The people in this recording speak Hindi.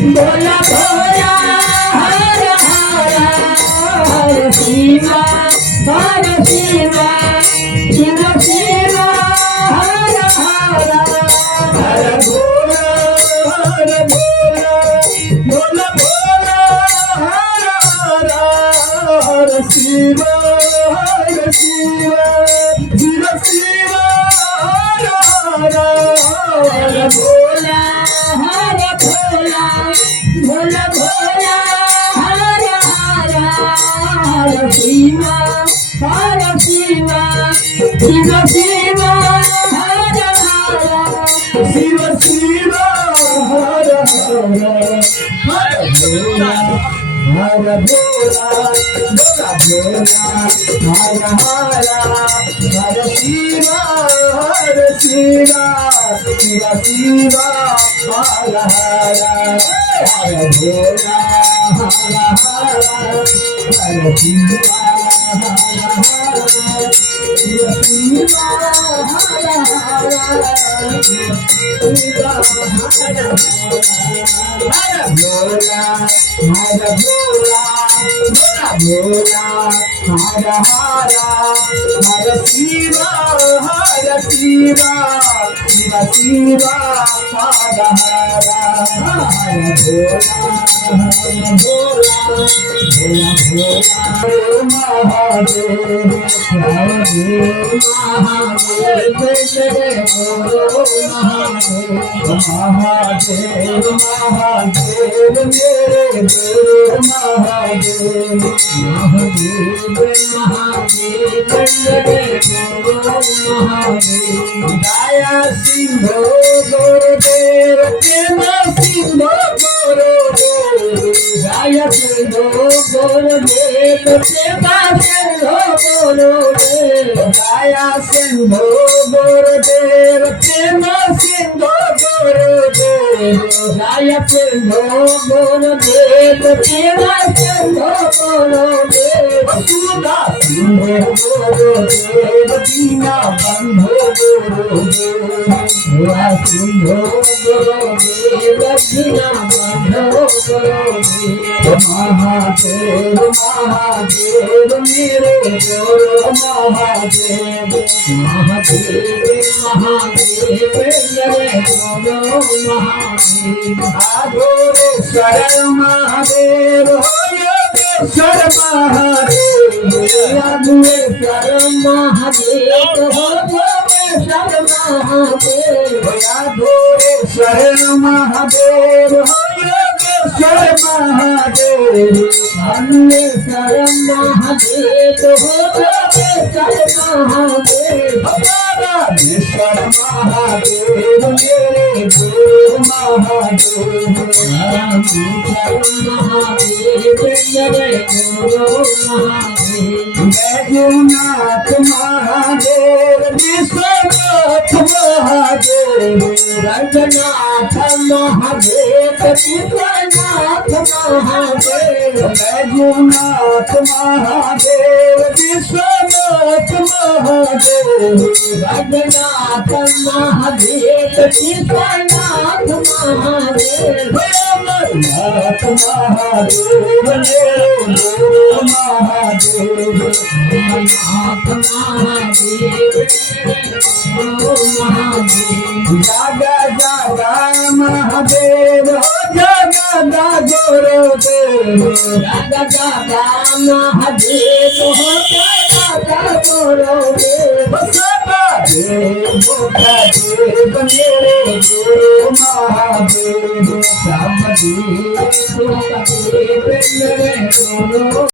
भोला भोला हर हर हर शिवा हर शिवा शिव शिव हर हर हर भोला हर भोला भोला भोला हर हर हर शिवा हर शिवा शिव शिव हर हर हर भोला हर भोला भोला भोला हर हर हर शिवा हर शिवा शिव शिव हर हर शिव शिव हर हर हर भोला हर भोला भोला भोला हर हर हर शिवा हर शिवा शिव शिव हर हर हर भोला हर हर हर शिवा हर हर शिव शिव हर हर शिवा हर हर भोला हर भोला भोला भोला हर हर हर शिवा हर शिवा शिव शिव हर हर हर भोला भोला भोला भोला महादेव महादेव महादेव महादेव महादेव मेरे गुरु महादेव महादेव महादेव मेरे गुरु महादेव दया सिंधु गुरुदेव प्रेम सिंधु गुरुदेव दया सिंधु गुरुदेव प्रेम सिंधु गुरुदेव दया सिंधु गुरुदेव प्रेम सिंधु गुरुदेव दया सिंधु गुरुदेव प्रेम सिंधु गुरुदेव सुधा सिंधु गुरुदेव दीना बंधु गुरुदेव सिंधु गुरुदेव दीना बंधु गुरुदेव महादेव महादेव मेरे गुरु महादेव महादेव महादेव मेरे गुरु महादेव आधुरेश्वर महादेव योगेश्वर महादेव आधुरेश्वर महादेव योगेश्वर महादेव आधुरेश्वर महादेव योगेश्वर महादेव अन्वेश्वर महादेव योगेश्वर महादेव रामेश्वर महादेव मेरे गुरु महादेव रामेश्वर महादेव मेरे गुरु महादेव बैजनाथ महादेव विश्वनाथ महादेव रंगनाथ महादेव विश्वनाथ महादेव बैजनाथ महादेव विश्वनाथ महादेव रंगनाथ महादेव विश्वनाथ महादेव अमरनाथ महादेव गुरु महादेव अमरनाथ महादेव गुरु महादेव जागा जागा महादेव जागा गुरुदेव जागा जागा महादेव जागा गुरुदेव देव देव मेरे गुरु महादेव सब देव मेरे गुरु